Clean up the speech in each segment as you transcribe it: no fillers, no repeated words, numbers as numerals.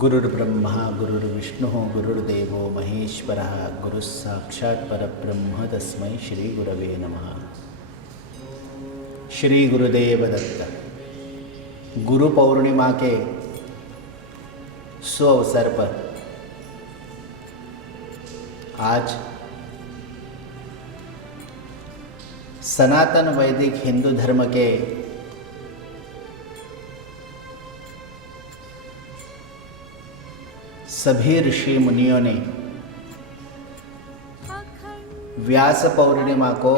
गुरुर्ब्रह्मा गुरुर्विष्णुः गुरुर्देवो महेश्वरः गुरुः साक्षात् परब्रह्म तस्मै श्री गुरवे नमः। श्री गुरुदेव दत्त। गुरु पौर्णिमा के सुअवसर पर आज सनातन वैदिक हिंदू धर्म के सभी ऋषि मुनियों ने व्यास पौर्णिमा को,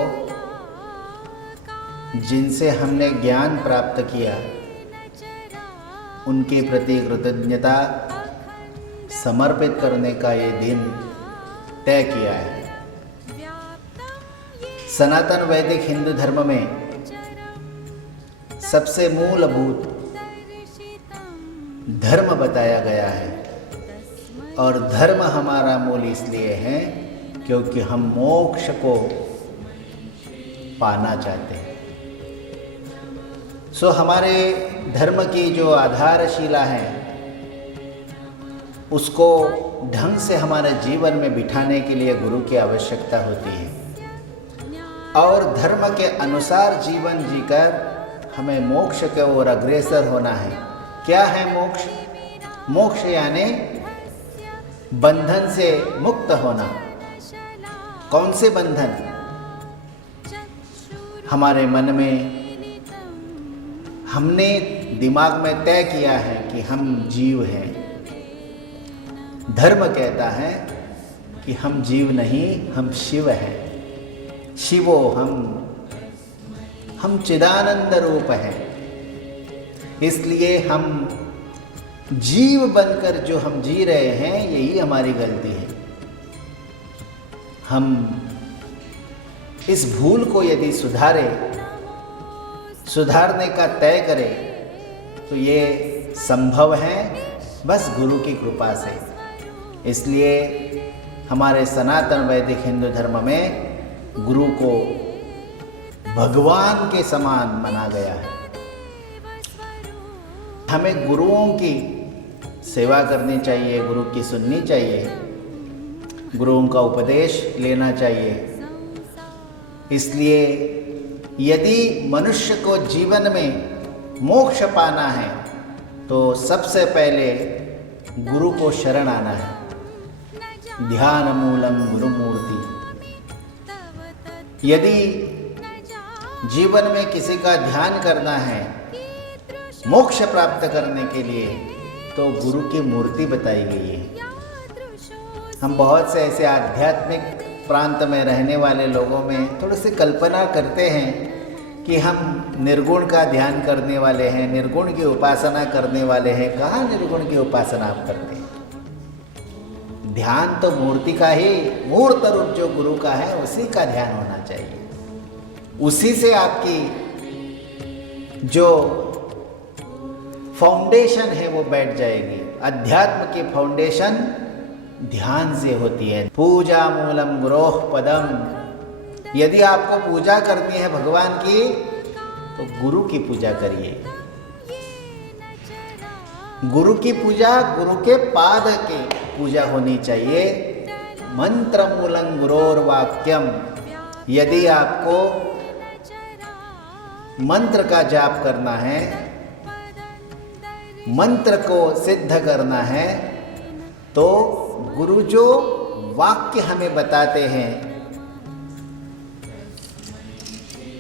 जिनसे हमने ज्ञान प्राप्त किया, उनके प्रति कृतज्ञता समर्पित करने का ये दिन तय किया है। सनातन वैदिक हिंदू धर्म में सबसे मूलभूत धर्म बताया गया है, और धर्म हमारा मूल इसलिए है क्योंकि हम मोक्ष को पाना चाहते हैं। हमारे धर्म की जो आधारशिला है उसको ढंग से हमारे जीवन में बिठाने के लिए गुरु की आवश्यकता होती है, और धर्म के अनुसार जीवन जीकर हमें मोक्ष के ओर अग्रसर होना है। क्या है मोक्ष? मोक्ष यानी बंधन से मुक्त होना। कौन से बंधन? हमारे मन में हमने दिमाग में तय किया है कि हम जीव हैं। धर्म कहता है कि हम जीव नहीं, हम शिव हैं। शिवो हम चिदानंद रूप हैं। इसलिए हम जीव बनकर जो हम जी रहे हैं, यही हमारी गलती है। हम इस भूल को यदि सुधारने का तय करें तो ये संभव है बस गुरु की कृपा से। इसलिए हमारे सनातन वैदिक हिंदू धर्म में गुरु को भगवान के समान माना गया है। हमें गुरुओं की सेवा करनी चाहिए, गुरु की सुननी चाहिए, गुरुओं का उपदेश लेना चाहिए। इसलिए यदि मनुष्य को जीवन में मोक्ष पाना है तो सबसे पहले गुरु को शरण आना है। ध्यान मूलम गुरुमूर्ति। यदि जीवन में किसी का ध्यान करना है मोक्ष प्राप्त करने के लिए, तो गुरु की मूर्ति बताई गई है। हम बहुत से ऐसे आध्यात्मिक प्रांत में रहने वाले लोगों में थोड़ी सी कल्पना करते हैं कि हम निर्गुण का ध्यान करने वाले हैं, निर्गुण की उपासना करने वाले हैं। कहाँ निर्गुण की उपासना आप करते हैं? ध्यान तो मूर्ति का ही, मूर्त रूप जो गुरु का है उसी का ध्यान होना चाहिए। उसी से आपकी जो फाउंडेशन है वो बैठ जाएगी। अध्यात्म की फाउंडेशन ध्यान से होती है। पूजा मूलम गुरोह पदम। यदि आपको पूजा करनी है भगवान की तो गुरु की पूजा करिए। गुरु की पूजा, गुरु के पाद की पूजा होनी चाहिए। मंत्र मूलम गुरोर वाक्यम। यदि आपको मंत्र का जाप करना है, मंत्र को सिद्ध करना है, तो गुरु जो वाक्य हमें बताते हैं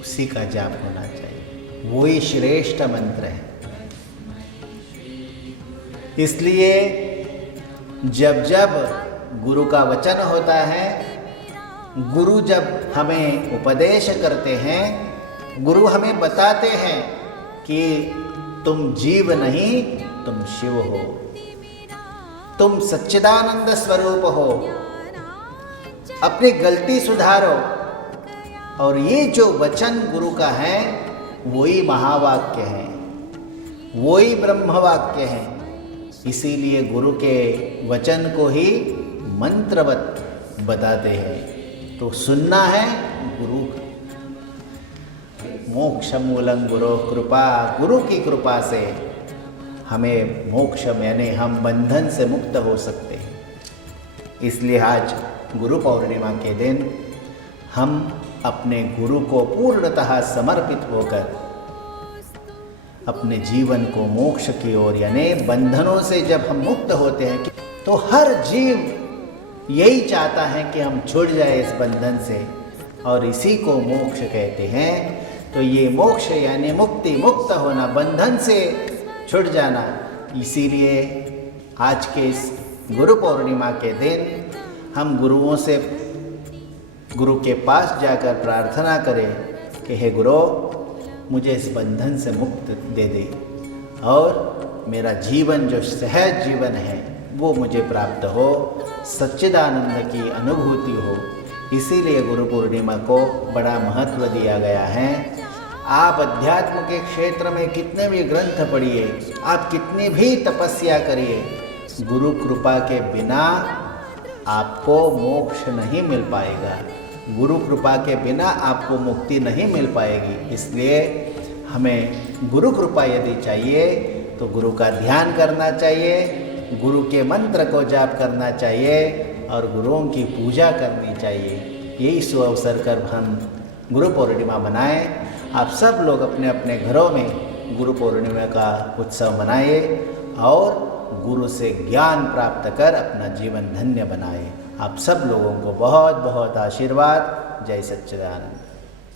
उसी का जाप होना चाहिए। वो ही श्रेष्ठ मंत्र है। इसलिए जब जब गुरु का वचन होता है, गुरु जब हमें उपदेश करते हैं, गुरु हमें बताते हैं कि तुम जीव नहीं, तुम शिव हो, तुम सच्चिदानंद स्वरूप हो, अपनी गलती सुधारो। और ये जो वचन गुरु का है वही महावाक्य है, वही ब्रह्मवाक्य है। इसीलिए गुरु के वचन को ही मंत्रवत बताते हैं। तो सुनना है गुरु। मोक्ष मूलम गुरु कृपा। गुरु की कृपा से हमें मोक्ष यानी हम बंधन से मुक्त हो सकते हैं। इसलिए आज गुरु पूर्णिमा के दिन हम अपने गुरु को पूर्णतः समर्पित होकर अपने जीवन को मोक्ष की ओर यानी बंधनों से जब हम मुक्त होते हैं तो हर जीव यही चाहता है कि हम छूट जाए इस बंधन से, और इसी को मोक्ष कहते हैं। तो ये मोक्ष यानी मुक्ति, मुक्त होना, बंधन से छूट जाना। इसीलिए आज के इस गुरु पूर्णिमा के दिन हम गुरु के पास जाकर प्रार्थना करें कि हे गुरु, मुझे इस बंधन से मुक्त दे दे और मेरा जीवन जो सहज जीवन है वो मुझे प्राप्त हो, सच्चिदानंद की अनुभूति हो। इसीलिए गुरु पूर्णिमा को बड़ा महत्व दिया गया है। आप अध्यात्म के क्षेत्र में कितने भी ग्रंथ पढ़िए, आप कितनी भी तपस्या करिए, गुरु कृपा के बिना आपको मोक्ष नहीं मिल पाएगा। गुरु कृपा के बिना आपको मुक्ति नहीं मिल पाएगी। इसलिए हमें गुरु कृपा यदि चाहिए तो गुरु का ध्यान करना चाहिए, गुरु के मंत्र को जाप करना चाहिए और गुरुओं की पूजा करनी चाहिए। यही शुभ अवसर कर हम गुरु पूर्णिमा मनाएं। आप सब लोग अपने अपने घरों में गुरु पूर्णिमा का उत्सव मनाइए और गुरु से ज्ञान प्राप्त कर अपना जीवन धन्य बनाए। आप सब लोगों को बहुत बहुत आशीर्वाद। जय सच्चिदानंद।